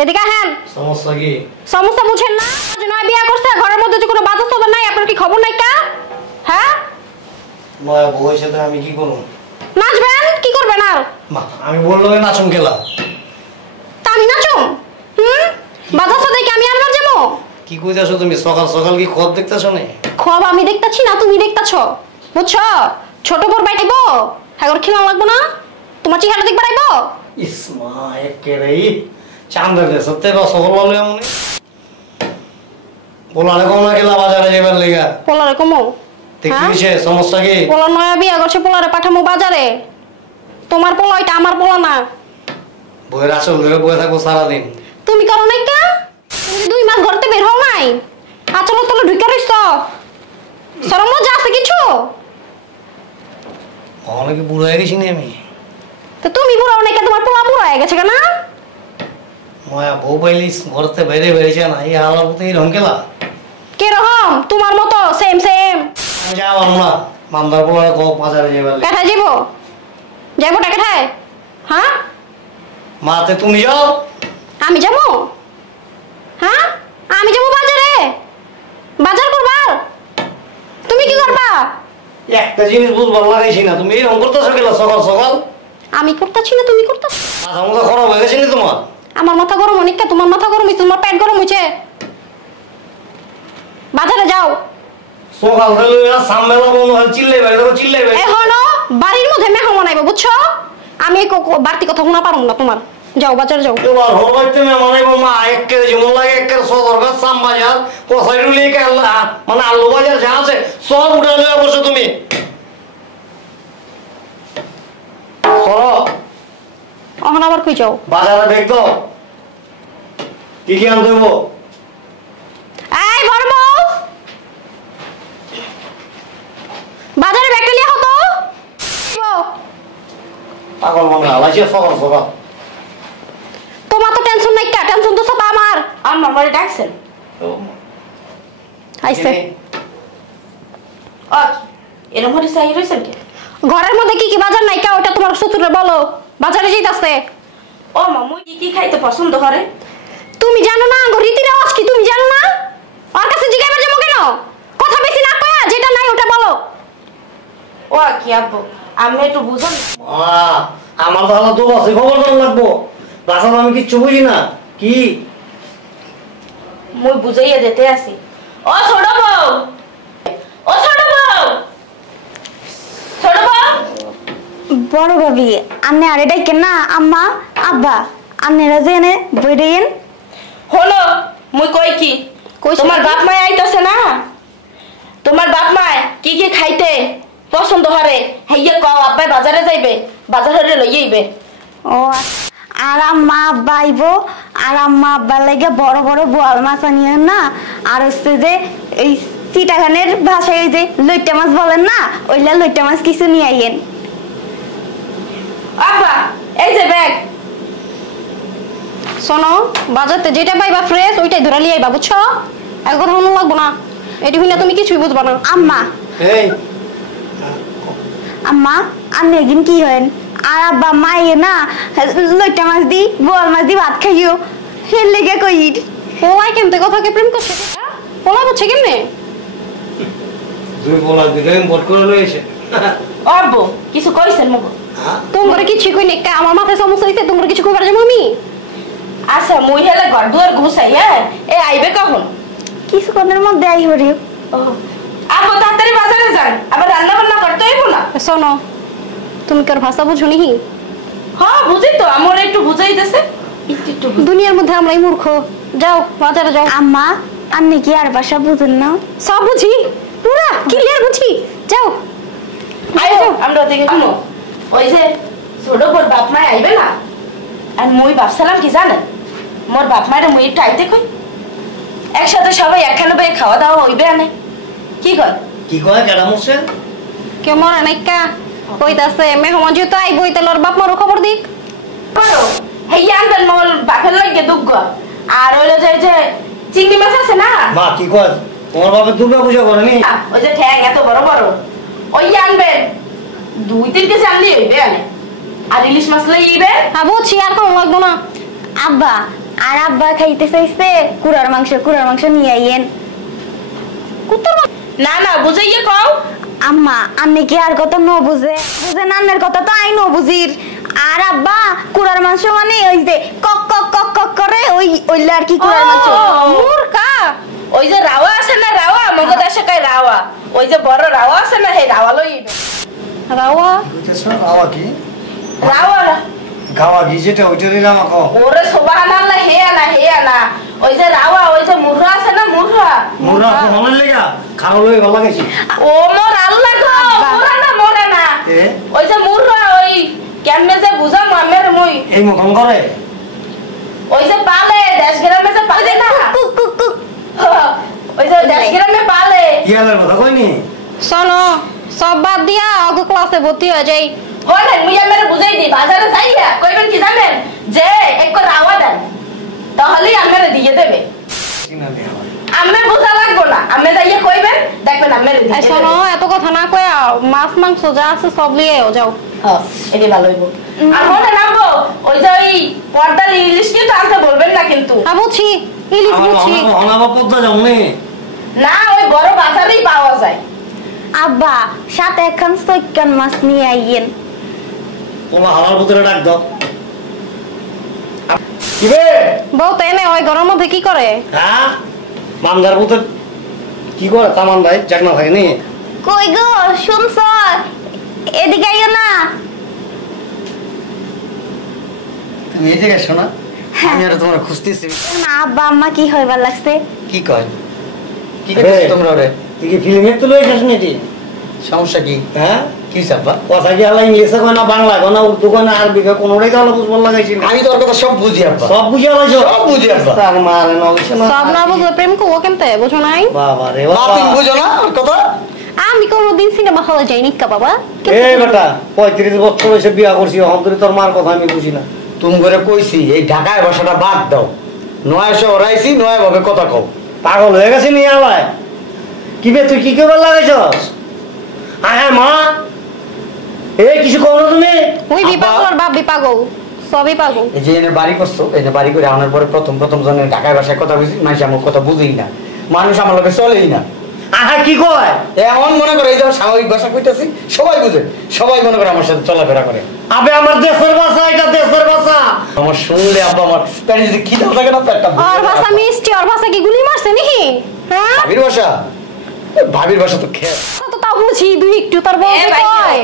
এদিকে হেন। সমস্যা কি? সমস্যা বুঝেন না? নয় বিয়া করছে, ঘরের মধ্যে যে কোনো বাজার সদার নাই, আপনার কি খবর নাই কা? হ্যাঁ নয়া বউয়ের সাথে আমি কি করব? নাচবেন? কি করবেন আর? মা আমি বললাম নাচুন খেলা। তা আমি নাচুম? বাজার সদাই কি আমি আনবার যাবো? কি কইতাছো তুমি? সকাল সকাল কি খবর দেখতাছো না? খবর আমি দেখতাছি না, তুমি দেখতাছো, বুঝছো? ছোট বড় বাইটাইবো, হ্যাঁ খেলা লাগবো না? তোমার চেহারা দেখবার আইবো? ইসমা একেরে চান্দা দে সত্যি বা সকাল বলে এমন বলারে কোন গেলা বাজারে যাবার লাগা পোলারে কমো দেখিছে সমস্যা কি? পোলা নয়া বিয়া করছে, পোলারে পাঠামো বাজারে। তোমার পোলা এটা আমার পোলা না। বইয়ের আসল ধরে বয়ে থাকবো সারাদিন। তুমি করো নাই কা? তুমি 2 মাস ঘরতে বের হও নাই, আচল তলে ঢুকে রইছ, শরম লজ্জা আছে কিছু? অনেক বুড়ো হয়ে গেছি আমি। তো তুমি বুড়ো নাই কা? তোমার পোলা বুড়ো হয়ে গেছে কেন? মায়া বউ পাইলিস ঘরতে বাইরে বেরিয়েছে না, এই হালাতে এই রঙকেলা কিরকম? তোমার মতো সেম সেম। আমি যাবো না, মামদার পোলা বাজারে যাবার লাগা। কোথায় যাবো? যাবো না কোথায়? হ্যাঁ মাতে তুমি যাও। আমি যাবো? হ্যাঁ আমি যাবো বাজারে, বাজার করবার। তুমি কি করবা? একটা জিনিস বুঝবার লাগাইছি না, তুমি এরকম করতেছো গেলা সকাল সকাল? আমি করতেছি না, তুমি করতেছো। মাথা মুথা খারাপ হয়ে গেছে নি তোমার? আমার মাথা গরম অনেকটা, তোমার মাথা গরম হয়েছে, তোমার পেট গরম হয়েছে। বাজারে যাও। সকাল হলে সামমেলা মনে হয় চিল্লাইবে, দেখো চিল্লাইবে। এখনো বাড়ির মধ্যে মেহমান আইবো, বুঝছো? আমি বাড়তি কথা শোনা পারুম না তোমার। যাও বাজারে যাও। এবার হরবাইতে মেহমান আইবো, মা একের যেমন লাগে একের সদর গাছ সাম বাজার কসাইরুলি মানে আলু বাজার যা আছে সব উঠে নিয়ে বসে তুমি। সরো এখন আবার কই যাও? বাজারে বেগ দাও, কি কি আনতে হইব? এই বড় বউ, বাজারে ব্যাগটা নিয়ে হতো। পাগল মনে হালাইছে সকাল সকাল। তোমার তো টেনশন নাই কা? টেনশন তো সব আমার। আমার মারে ডাকছেন আইছে। এরকম হলে চাই রয়েছেন কে? ঘরের মধ্যে কি কি বাজার নাই কা? ওটা তোমার শ্বশুরে বলো, বাজারে যাইতাছে। ও মামু কি কি খাইতে পছন্দ করে? তুমি জানো না রীতি রেওয়াজ কি? তুমি জানো না? ওর কাছে জিজ্ঞাসা যাবো কেন? কথা বেশি না কয়া যেটা নাই ওটা বলো। ও কি আব্বু আমি একটু বুঝুন। আমার তাহলে তো আছে খবর দেওয়া লাগবো, বাসার আমি কিচ্ছু বুঝি না। কি মুই বুঝাইয়া দিতে আসি। ও ছোট বউ, ও ছোট বউ, ছোট বউ। বড় ভাবি আন্নে আরে ডাইকেন না আম্মা আব্বা, আন্নেরা যে এনে বইরেন। হলো মুই কই কি তোমার বাপ মা আইতাছে না, তোমার বাপ মা কি কি খাইতে পছন্দ করে হাইয়া কও আব্বা বাজারে যাইবে, বাজারে লইয়া আইবে। ও আর আম্মা আব্বা আইবো, আর আম্মা আব্বার লাগে বড় বড় বোয়াল মাছ আনিয়েন না, আর হচ্ছে যে এই চিটাগানের ভাষায় যে লইটা মাছ বলেন না, ওইলা লইটা মাছ কিছু নিয়ে আইয়েন। আব্বা এই যে ব্যাগ। শোনো, বাজারতে যেটা পাইবা ফ্রেশ ওইটাই ধরে লিয়ে আইবা, বুঝছো? একবার মনে লাগবো না, এটি হইলে তুমি কিছুই বুঝবা না। আম্মা এই আম্মা আন্নে একদিন কি হয়েন আর আব্বা মাইয়ে না লইটা মাছ দি বোয়াল মাছ দি ভাত খাইও, হের লেগে কই পোলাই কেমতে কথাকে প্রেম করছে? পোলা বুঝছে কেমনে? দুই বলা দিলে বট করে লইছে। আব্বু কিছু কইছেন মগো? তোমরা কিছু কই নাই কা? আমার মাথায় সমস্যা হইছে, তোমরা কিছু কইবার যাবো আমি? আচ্ছা মুই হেলে ঘর দুয়ার ঘুষাই, হ্যাঁ এ আইবে কখন? কিছুক্ষণের মধ্যে আই হরিও। আব্বু তাড়াতাড়ি বাজারে যান, আবার রান্না বান্না করতে হইব না। শোনো, তুমি কার ভাষা বুঝো নি? হ্যাঁ বুঝি তো, আমার একটু বুঝাইতেছে একটু। দুনিয়ার মধ্যে আমরাই মূর্খ। যাও বাজারে যাও। আম্মা আন্নে কি আর ভাষা বুঝেন না? সব বুঝি, পুরা ক্লিয়ার বুঝি। যাও আইও আমরা দেখে আম্মু ওই যে ছোট বড় বাপ মা আইবে না, আর মুই ভাবছিলাম কি জানেন, মোর বাপ মায়ের মুই একটু আইতে কই, একসাথে সবাই একখানে বই খাওয়া দাওয়া হইবে আনে। কি কয়? কি কয় কেডা মুছে? কেউ মরে নাই কা? কইতাছে মেহমান যেহেতু আইব তাহলে ওর বাপ মারও খবর দিক। করো হেই আনবেন মোর বাপের লাগে দুগ্গ, আর হইলো যে চিংড়ি মাছ আছে না। মা কি কয়? তোমার বাবা দুর্গা পূজা করেনি? ওই যে ঠ্যাং এত বড় বড় ওই আনবেন, 2-3 কেজি আনলে হইবে আনে। আর ইলিশ মাছ লইবে। হ্যাঁ বুঝছি, আর কোনো লাগবো না। আব্বা আর আব্বা খাইতে চাইছে কুড়ার মাংস নিয়ে আইয়েন। কুত্তার না না বুঝাইয়ে কও। আম্মা আমি কি আর কত ন বুঝে নান্নের কথা তো আই ন বুঝির। আর আব্বা কুড়ার মাংস মানে ওই যে কক কক কক কক করে ওইলা আর কি কুড়ার মাংস। মূর্খা। ওই যে রাওয়া আছে না, রাওয়া মগো দেশে কয় রাওয়া, ওই যে বড় রাওয়া আছে না হে রাওয়া লই। রাওয়া রাওয়া কি? রাওয়া গাওয়া কি যেটা ওইটারই নাম কো? ওরে সুবহানাল্লাহ, হে না ওই যে রাওয়া, ওই যে মুররা আছে না, মুররা তো মনে লাগা খাওয়া লই ভালো লাগাইছি। ও মোর আল্লাহ গো, মোরা না ওই যে মুররা, ওই কেমনে যে বুঝাম আমের মুই এই মতন করে ওই যে পালে দেশ গ্রামে যে পালে না, ওই যে দেশ গ্রামে পালে ইয়ালের কথা কইনি। শোনো, সব বাদ দিয়া আগে ক্লাসে ভর্তি হয়ে যাই। হলেন মুই আমের বুঝাই দিই, বাজারে যাইয়া কইবেন কি জানেন, যে এক রাওয়া দেন তাহলেই আমের দিয়ে দেবে। আমি বুঝা লাগবো না, আমি যাইয়া কইবেন দেখবেন আমের দিয়ে দেবে। শোনো, এত কথা না কয়া মাছ মাংস যা আছে সব লিয়ে যাও। এটি ভালো হইব। আর মনে রাখবো ওই যে ওই পর্দার ইলিশ কিন্তু আনতে বলবেন না কিন্তু। বুঝছি, ইলিশ বুঝছি। হনাবা পদ্মা যাওনি না, ওই বড় বাজারেই পাওয়া যায়। আব্বা সাথে এখন সৈকান মাছ নিয়ে আইয়েন। ওলা হালার ভিতরে ডাক দাও। কি বে? বউ তো এনে ওই গরম মধ্যে কি করে? হ্যাঁ, মামদার ভিতর কি করে? তামান ভাই জাগনা থাকে নি? কই গো শুনছ, এদিকে আইও না। তুমি এদিকে এসো না, আমি আর তোমার খুঁজতেছি। না আব্বা আম্মা কি হইবার লাগছে? কি কয়? কি করতেছ তোমরা রে? তুই কি ফিল্মে তো লই যাস নাকি? সমস্যা কি? হ্যাঁ, কি চাপা? কথা কি আলা ইংলিশে কয় না, বাংলা কয় না, উর্দু কয় না, আরবি কয়, কোনোটাই তো আলা বুঝবার লাগাইছি না। আমি তোর কথা সব বুঝি আব্বা। সব বুঝে আলাইছো? সব বুঝি আব্বা। তার মানে নগছে না। সব না বুঝলে প্রেম করবো কেমতে, বুঝো নাই? বাবা রে মা বাবা। তুমি বুঝো না ওর কথা? আমি কোনোদিন সিনেমা হলে যাই নিকা বাবা। এই বেটা 35 বছর হইছে বিয়া করছি, এখন তুই তোর মার কথা আমি বুঝি না। তুমি করে কইছি এই ঢাকায় ভাষাটা বাদ দাও, নয় শহর আইছি নয় ভাবে কথা কও। পাগল হয়ে গেছে নিয়ে আলায়। কি বে তুই কি করবার লাগাইছস? হ্যাঁ মা, এই কিছু কও না তুমি? ওই বিপাগল আর বাপ বিপাগল, সবই পাগল। এই যে এনে বাড়ি করছো, এনে বাড়ি করে আনার পরে প্রথম জনের ঢাকায় ভাষায় কথা বুঝি, মানুষ আমার কথা বুঝেই না, মানুষ আমার লোকে চলেই না। আহা কি কয়? এমন মনে করে এই যে স্বাভাবিক ভাষা কইতাছি সবাই বুঝে, সবাই মনে করে আমার সাথে চলাফেরা করে। আবে আমার দেশের ভাষা, এটা দেশের ভাষা। আমার শুনলে আব্বা আমার প্যান্ট যদি খিদা থাকে না পেটটা আর ভাষা মিষ্টি, আর ভাষা কি গুলি মারছে নাকি? হ্যাঁ, ভাবির ভাষা, ভাবির ভাষা তো খেয়ে তো তাও বুঝি দুই একটু তার বউ এ ভাই, কয়।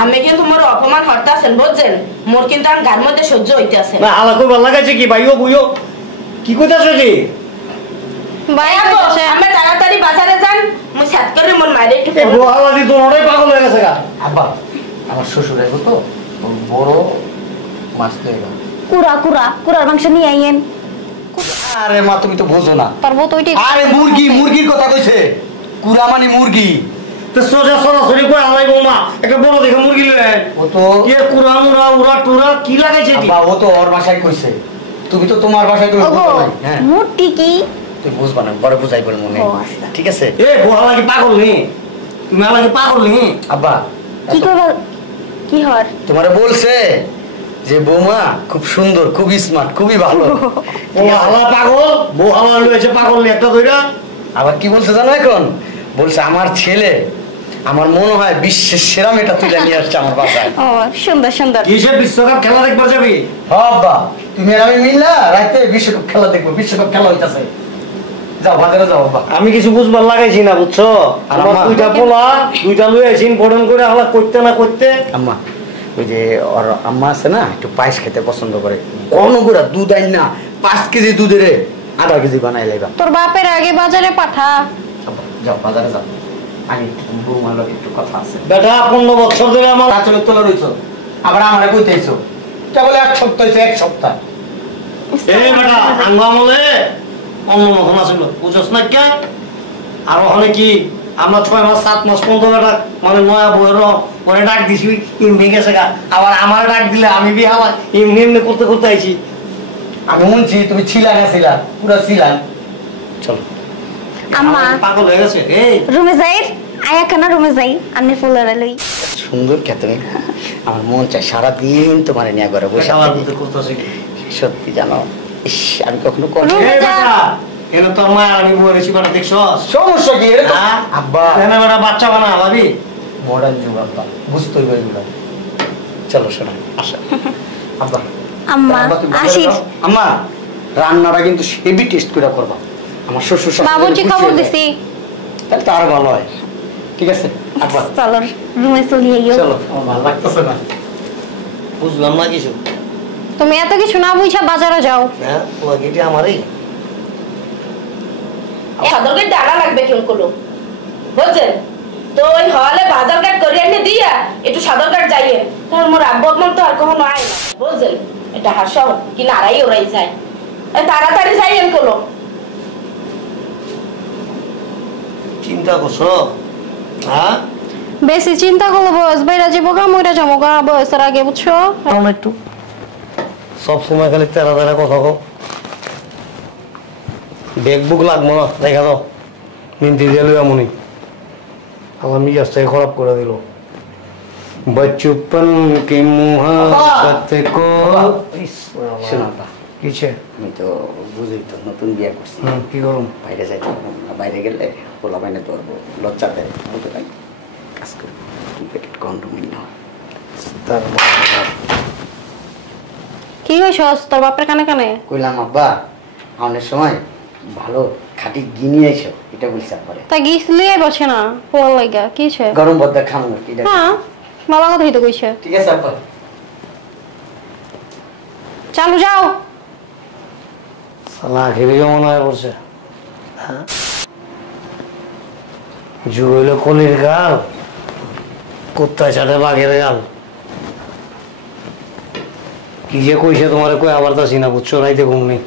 আমি কিন্তু মোর অপমান হতে আছেন বুঝছেন, মোর কিন্তু আর গার মধ্যে সহ্য হইতে আছে। না হালা কইবার লাগাইছে কি ভাইও বুইও? কি কইতাছ কি? ভাই কইতাছে আমরা তাড়াতাড়ি বাজারে যান, মুই সাত করে মোর মাইরে একটু এই বহালা দি তোরাই পাগল হয়ে গেছে গা। আব্বা আমার শ্বশুর আইবো তো, বড় মাছ নিয়ে গেল। কুড়ার মাংস নিয়ে আইয়েন। আরে মা তুমি তো বুঝো না। তার বউ তো ওইটাই। আরে মুরগির কথা কইছে, কুড়া মানে মুরগি। তো সোজা সরাসরি কই হালাই বৌমা একটা বড় দেখে মুরগি লয়ে ও তো কি কুড়া মুড়া উড়া টুরা কি লাগাইছে কি? আব্বা ও তো ওর ভাষায় কইছে, তুমি তো তোমার ভাষায় তুমি ওগো বুঝো নাই। হ্যাঁ মূর্তি কি? তুই বুঝবা না, পরে বুঝাই বল মনে। ও আচ্ছা। ঠিক আছে এ বহালা কি পাগল নি? তুমি হালা কি পাগল নি? আব্বা, কি করবা? কি হর? তোমারে বলছে যে বৌমা খুব সুন্দর, খুবই স্মার্ট, খুবই ভালো। বহালা পাগল, বহালা লয়েছে পাগল নি একটা ধইরা। আবার কি বলছে জানো এখন? বলছে আমার ছেলে আমার মনে হয় বিশ্বের সেরা মেয়েটা তুলে নিয়ে আসছে আমার বাসায়। ও সুন্দর সুন্দর। কিসে বিশ্বকাপ খেলা দেখবার যাবি? বাবা তুমি আর আমি মিললা রাতে বিশ্বকাপ খেলা দেখবো, বিশ্বকাপ খেলা হইতাছে। যাও বাজারে যাও বাবা। আমি কিছু বুঝবার লাগাইছি না বুঝছো। আর আমার আম্মা? দুইটা পোলা, দুইটা লয়ে আইছিন বড়ন করে হালা করতে না করতে। আম্মা ওই যে ওর আম্মা আছে না, একটু পায়েস খেতে পছন্দ করে, ঘনগুড়া দুধ আইন না 5 কেজি দুধের 1/2 কেজি বানাই লাইবা। তোর বাপের আগে বাজারে পাঠা। আব্বা, যাও বাজারে যাও, আমি বৌমার লোক একটু কথা আছে। বেটা 15 বছর ধরে আমার রাচলের তোলা রইছো, আবার আমারে কইতেইছো কেবল 1 সপ্তাহ হইছে, 1 সপ্তাহ। এই বেটা আঙ্গামলে অন্য মহন আছিল বুঝছ না কে? আর ওখানে কি আমরা 6 মাস 7 মাস 15 বেটা মানে নয়া বইয়ের পরে ডাক দিছি এমনি গেছে গা। আবার আমার ডাক দিলে আমি বিয়ে হওয়া এমনি এমনি করতে করতে আইছি। আমি শুনছি তুমি ছিলা না ছিলা, পুরো ছিলা। চলো আম্মা আমার পাগল হয়ে গেছে। এই রুমে যাই, আয়া কেন রুমে যাই, আমি ফুলের লই। সুন্দর কে তুমি, আমার মন চায় সারাদিন তোমার নিয়ে ঘরে বসে আমার থাকি। ভিতরে করতেছে কি? সত্যি জানো ইস, আমি কখনো করি রুমে এই যা। বেটা এনে তোর মা আমি বলে বেটা দেখছস সমস্যা কি এটা তো হ্যাঁ? আব্বা এনে বেটা বাচ্চা বানা ভাবি মডার্ন যুগ আব্বা বুঝতে হইবে এগুলো চলো শোনো আসা আব্বা আম্মা আব্বা, তুমি আসি বলে দাও। আম্মা রান্নাটা কিন্তু হেভি টেস্ট করে করবা আমার শ্বশুর শাশুড়ি বাবুর্চি খুশি খবর হয়ে যায়। দিছি তাহলে তো আরো ভালো হয় ঠিক আছে আব্বা চলো রুমে চলিয়ে গিয়ে চলো আমার ভালো লাগতেছে না বুঝলাম না কিছু তুমি এত কিছু না বুঝা বাজারে যাও হ্যাঁ তোমার গিটি আমারই সদরঘাট জানা লাগবে কেউ কোনো বুঝছেন তো ওই হলে বাজারঘাট করে এনে দিয়া একটু সদরঘাট যাইয়ে কারণ মোর আব্বু আপনার তো আর কখনো আয় না বুঝছেন এটা হাসা কি নাড়াই ওরাই যায় তাড়াতাড়ি যাইয়েন কোনো চিন্তা করছো হ্যাঁ বেশি চিন্তা করলে বয়স বাইরা যাবো গা মইরা যাবো গা বয়সের আগে বুঝছো আমরা একটু সব সময় খালি তেরা তেরা কথা কও ব্যাগ বুক লাগবো না দেখা দাও মিনতি দিয়ে লই আমনি আমার মিজাজটাকে খারাপ করে দিল बचपन की मुहाबत को শোনো আব্বা কিছে আমি তো বুঝি তো নতুন বিয়ে করছি কি করুম বাইরে যাইতে পারবো না। বাইরে গেলে পোলা বাইনে ধরবো লজ্জা দেয় বলতে পারি কাজ করবো প্যাকেট কন্ডম না তার কি কইছস তোর বাপের কানে কানে কইলাম আব্বা অনেক সময় ভালো খাঁটি ঘি নিয়ে আইসো এটা বলছি আব্বারে তা গিসলি বসে না পোয়ার লাগা কিছে গরম বদ্দা খামো না এটা হ্যাঁ ভালো কথাই তো কইছে ঠিক আছে আব্বা চালু যাও সালা খেলে মনে হয় পড়ছে হ্যাঁ যুগ হইল কলির গাল কুত্তা চাটে বাঘের গাল কি যে কইছে তোমার কই আবার তা চিনা বুঝছো রাইতে ঘুম নেই